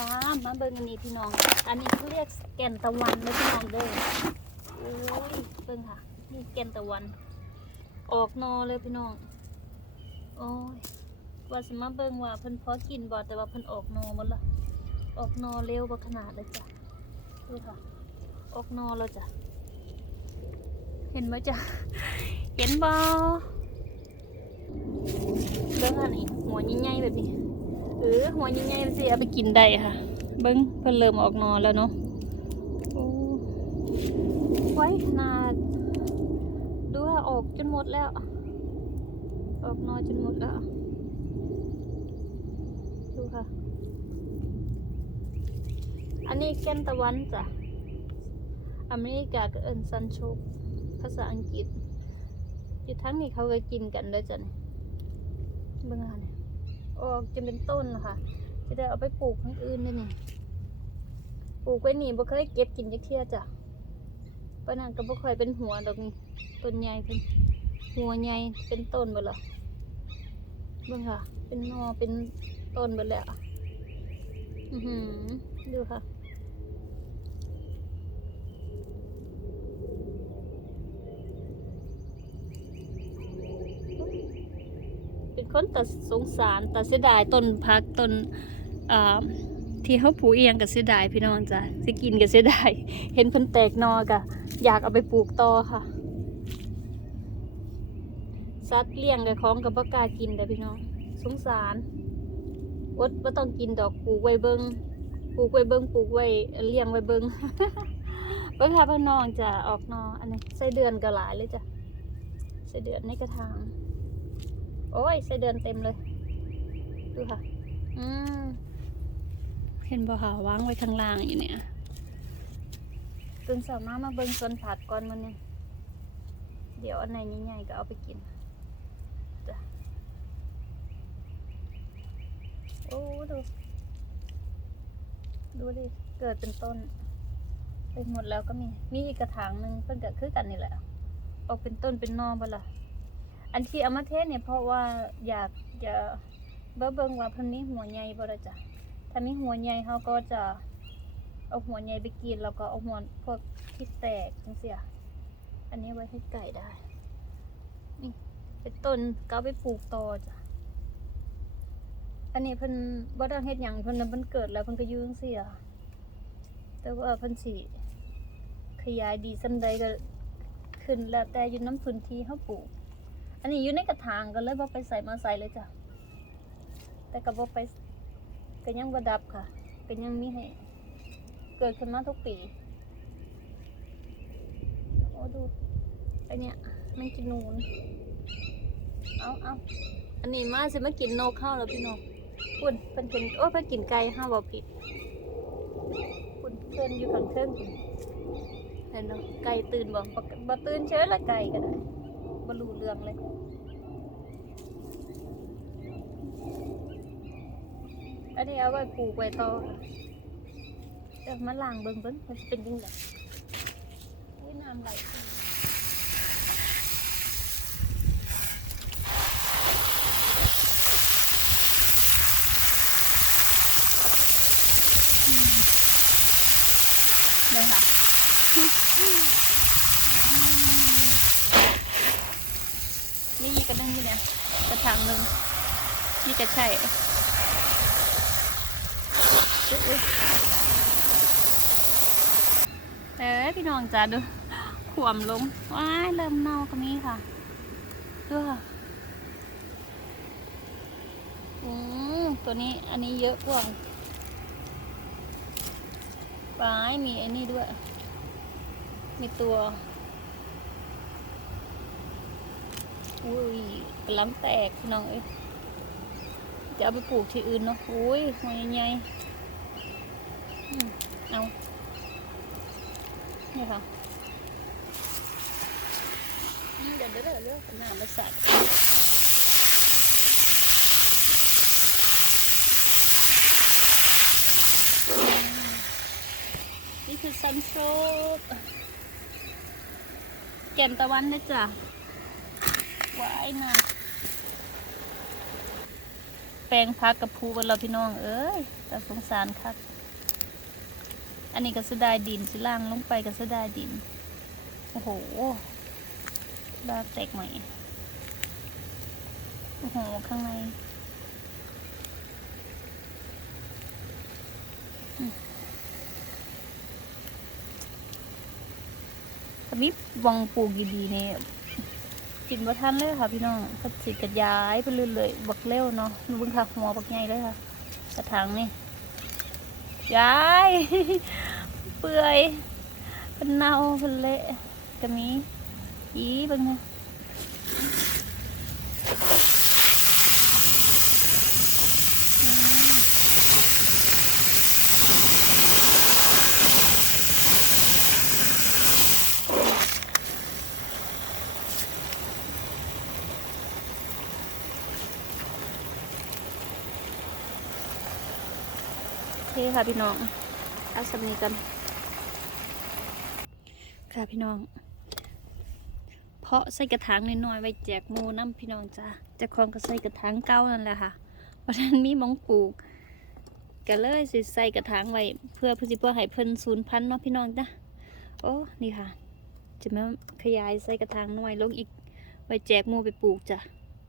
ค่ะมาเบิ่งอันนี้พี่น้อง อันนี้เขาเรียกแก่นตะวันเลยพี่น้องเด้อโอ้ยเบิ่งค่ะ นี่แก่นตะวัน ออกนอเลยพี่น้อง โอ้ยว่าสมาเบิ่งว่าเพิ่นพอกินบ่แต่ว่าเพิ่นออกนอหมดละออกนอเร็วบ่ขนาดเลยจ้ะดูค่ะ ออกนอแล้วจ้ะ เห็นไหมจ้ะ เห็นบ่เบิ่งค่ะนี่หัวใหญ่ๆแบบนี้ เออหัวใหญ่ๆสิเอาไปกินได้ค่ะ เบิ้งเพิ่นเริ่มออกนอนแล้วเนาะโอ้ไว้ขนาดดูว่าออกจนหมดแล้ว ออกนอนจนหมดแล้ว ดูค่ะ อันนี้แก้นตะวันจ้ะอเมริกาก็เอินซันโชกภาษาอังกฤษอยู่ทั้งนี้เขาก็กินกันด้วยจ้ะนี่เบิ่งอะนี่ ออกจะเป็นต้นนะคะจะได้เอาไปปลูกข้างอื่นได้นี่ปลูกไว้หนีบ่เคยเก็บกินจักเที่ยจ้ะปะนังก็บ่ค่อยเป็นหัวดอกนี่ต้นใหญ่เป็นหัวใหญ่เป็นต้นเบิดละเบิ่งค่ะ เป็นนอเป็นต้นเบิดแล้วอือหือดูค่ะ เป็น คนแต่สงสารแต่เสียดายต้นพักต้นที่เขาปลูกเอียงกับเสียดายพี่น้องจ้ะสิกินกับเสียดายเห็นเพิ่นแตกนอกะอยากเอาไปปลูกต่อค่ะสัตว์เลี้ยงกับของกับปกากินแต่พี่น้องสงสารอดว่าต้องกินดอกปลูกไว้เบิงปลูกไว้เบิงปลูกไว้เลี้ยงไว้เบิงเบิ่งค่ะพี่น้องจะออกนออันนี้ใส่เดือนก็หลายเลยจ้ะใส่เดือนในกระถาง โอ้ยไส้เดือนเต็มเลย ดูค่ะ อืมเห็นบ่ค่ะวางไว้ข้างล่างอยู่เนี่ยตื่นสามารถมาเบิ่งสวนผักก่อนมันเนี่ยเดี๋ยวอันไหนใหญ่ๆก็เอาไปกินจ้ะโอ้ ดู ดูดิ เกิดเป็นต้นไปหมดแล้วก็มี มีอีกกระถางหนึ่งเพิ่นก็คือกันนี่แหละ ออกเป็นต้นเป็นนอบ่ล่ะ อันที่เอามาเทศเนี่ยเพราะว่าอยากจะเบิ่งเบิ่งว่าเพิ่นมีหัวใหญ่บ่ล่ะจ้ะถ้ามีหัวใหญ่เขาก็จะเอาหัวใหญ่ไปกินแล้วก็เอาหัวพวกที่แตกจังซี่อะอันนี้ไว้ให้ไก่ได้ นี่เป็นต้นก็ไปปลูกต่อจ้ะ อันนี้เพิ่นบ่ได้เฮ็ดหยังเพิ่นน่ะเพิ่นเกิดแล้วเพิ่นก็อยู่จังซี่อะแต่ว่าเพิ่นสิขยายดีส่ำใดก็ขึ้นแล้วแต่อยู่น้ำพื้นที่เฮาปลูก อันนี้อยู่ในกระถางก็เลยบ่ไปใส่มาใส่เลยจ้ะ แต่ก็บ่ไปก็ยังบ่ดับค่ะก็ยังมีให้เกิดขึ้นมาทุกปีโอ้ดูไอเนี้ยมันกินนูนเอาเอาอันนี้มาสิมากินนกเข้าแล้วพี่นกคุณเพิ่นกินโอ้เพิ่นกินไก่ห้าบ่ผิดคุณเพิ่นอยู่ข้างเทิงคุณเห็นเนาะไก่ตื่นบ่บ่บ่ตื่นเฉยละไก่ก็ได้ บรู้เรื่องเลยอันนี้เอาไว้ปลูกไว้ต่อเดี๋ยวมาล้างเบิ่งเบิ่งมันจะเป็นยังไงอุ้ยน้ำไหลเลยค่ะ นี่กระดึงอยู่เนี่ยกระถางหนึ่งนี่กระใช่เออพี่น้องจ้าดูขวมลงว้ายเริ่มเน่าก็มีค่ะดูค่ะอืมตัวนี้อันนี้เยอะกว่าปลายมีไอ้นี่ด้วย มีตัว อุ้ยกระหลำแตกพี่น้องเอ้ยจะเอาไปปลูกที่อื่นเนาะอุ้ยหัวใหญ่ๆอืมเอานี่ค่ะเดี๋ยวเดี๋ยวเดี๋ยวเรื่องน้ำมาสัตว์นี่คือซันโชบแก่นตะวันนะจ๊ะ ว้ายน้ำแปลงพักกับภูบนเราพี่น้อง เอ้ยแต่สงสารครับ อันนี้ก็สดายดินสิล่างลงไปก็สดายดิน โอ้โหลาแตกใหม่ โอ้โห ข้างในอืมถ้ามีวังปลูกดีๆเนี่ย กินบ่ทันเลยค่ะพี่น้องก็สิกระยายไปเรื่อยๆบักเร็วเนาะดูเบิ่งค่ะหัวบักใหญ่เลยค่ะ กระถางนี่ยายเปื่อยเป็นเน่าเป็นเละก็มีอีเบิ่งนะ คค่ะพี่น้องเอาสำนีกันค่ะพี่น้อง เพาะใส่กระถางน้อยๆไว้แจกมูน้ำพี่น้องจ้าจะคองก็ใส่กระถางเก้านั่นแหละค่ะวันนั้นมีมองปลูกก็เลยสิใส่กระถางไว้เพื่อเพื่อสิเพื่อให้เพิ่นศูนย์พันเนาะพี่น้องจ้ะโอ้นี่ค่ะ จะมาขยายใส่กระถางน้อยลงอีกไว้แจกมูไปปลูกจ้ะ